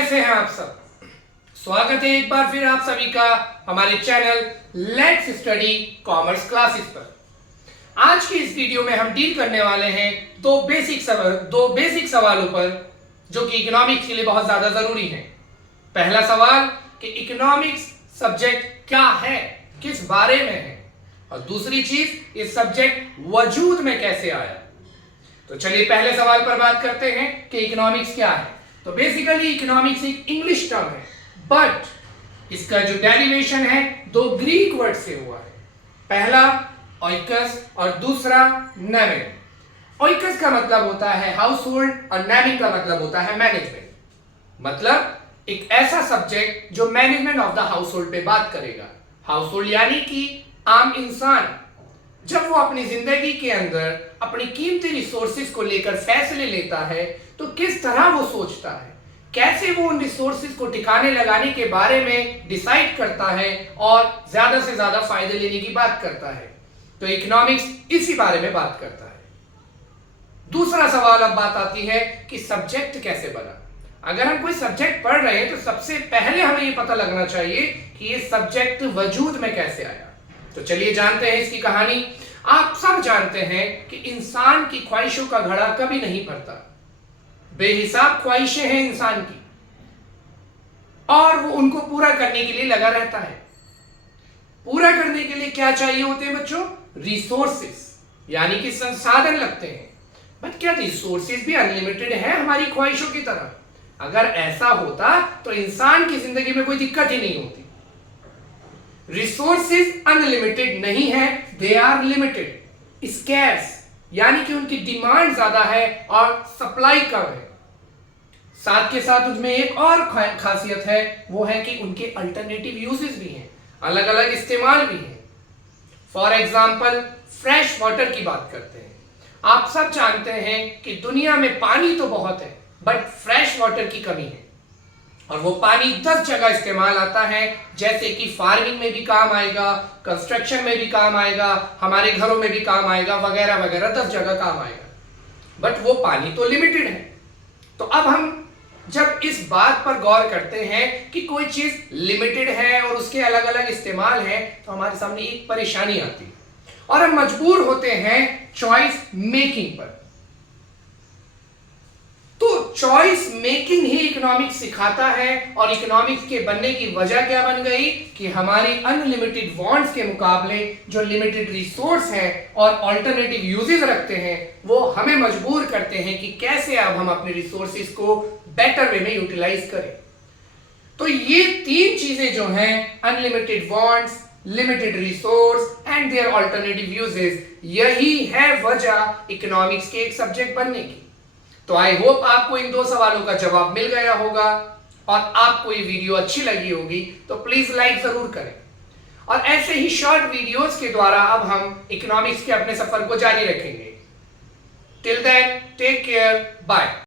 कैसे हैं आप सब। स्वागत है एक बार फिर आप सभी का हमारे channel let's study commerce classes पर। आज की इस वीडियो में हम डील करने वाले हैं दो बेसिक सवालों पर जो कि इकोनॉमिक्स के लिए बहुत ज्यादा जरूरी हैं। पहला सवाल कि इकोनॉमिक्स सब्जेक्ट क्या है, किस बारे में है, और दूसरी चीज इस सब्जेक्ट वजूद में कैसे आया। तो चलिए पहले सवाल पर बात करते हैं कि इकोनॉमिक्स क्या है। तो बेसिकली इकोनॉमिक्स एक इंग्लिश टर्म है, बट इसका जो डेरिवेशन है दो ग्रीक वर्ड से हुआ है। पहला ओइकस और दूसरा नेमिक। ओइकस का मतलब होता है हाउस होल्ड और नेमिक का मतलब होता है मैनेजमेंट। मतलब एक ऐसा सब्जेक्ट जो management of the house hold पे बात करेगा। हाउस होल्ड यानी कि आम इंसान जब वो अपनी जिंदगी के अंदर अपनी कीमती रिसोर्सेज को लेकर फैसले लेता है तो किस तरह वो सोचता है, कैसे वो उन रिसोर्सेज को ठिकाने लगाने के बारे में डिसाइड करता है और ज्यादा से ज्यादा फायदे लेने की बात करता है। तो इकोनॉमिक्स इसी बारे में बात करता है। दूसरा सवाल अब बात आती है कि सब्जेक्ट कैसे बना। अगर हम कोई सब्जेक्ट पढ़ रहे हैं तो सबसे पहले हमें यह पता लगना चाहिए कि यह सब्जेक्ट वजूद में कैसे आया। तो चलिए जानते हैं इसकी कहानी। आप सब जानते हैं कि इंसान की ख्वाहिशों का घड़ा कभी नहीं भरता। बेहिसाब ख्वाहिशें हैं इंसान की और वो उनको पूरा करने के लिए लगा रहता है। पूरा करने के लिए क्या चाहिए होते हैं बच्चों? रिसोर्सेस, यानी कि संसाधन लगते हैं। बट क्या रिसोर्सेस भी अनलिमिटेड है हमारी ख्वाहिशों की तरह? अगर ऐसा होता तो इंसान की जिंदगी में कोई दिक्कत ही नहीं होती। रिसोर्सेज अनलिमिटेड नहीं है, दे आर लिमिटेड, स्कैर्स, यानी कि उनकी डिमांड ज्यादा है और सप्लाई कम है। साथ के साथ उनमें एक और खासियत है, वो है कि उनके अल्टरनेटिव यूजेस भी हैं, अलग अलग इस्तेमाल भी हैं। फॉर एग्जाम्पल फ्रेश वाटर की बात करते हैं। आप सब जानते हैं कि दुनिया में पानी तो बहुत है बट फ्रेश वाटर की कमी है और वो पानी 10 जगह इस्तेमाल आता है, जैसे कि फार्मिंग में भी काम आएगा, कंस्ट्रक्शन में भी काम आएगा, हमारे घरों में भी काम आएगा, वगैरह वगैरह 10 जगह काम आएगा। बट वो पानी तो लिमिटेड है। तो अब हम जब इस बात पर गौर करते हैं कि कोई चीज लिमिटेड है और उसके अलग अलग इस्तेमाल हैं, तो हमारे सामने एक परेशानी आती है और हम मजबूर होते हैं चॉइस मेकिंग पर। तो चॉइस मेकिंग ही इकोनॉमिक्स सिखाता है और इकोनॉमिक्स के बनने की वजह क्या बन गई कि हमारी अनलिमिटेड वांट्स के मुकाबले जो लिमिटेड रिसोर्स हैं और अल्टरनेटिव यूजेस रखते हैं वो हमें मजबूर करते हैं कि कैसे अब हम अपने रिसोर्सेज को बेटर वे में यूटिलाइज करें। तो ये तीन चीजें जो हैं, unlimited wants, limited resource and their alternative uses, यही है वजह इकोनॉमिक्स के एक सब्जेक्ट बनने की। तो आई होप आपको इन दो सवालों का जवाब मिल गया होगा और आपको ये वीडियो अच्छी लगी होगी तो प्लीज लाइक जरूर करें। और ऐसे ही शॉर्ट वीडियोस के द्वारा अब हम इकोनॉमिक्स के अपने सफर को जारी रखेंगे। Till then take care, bye.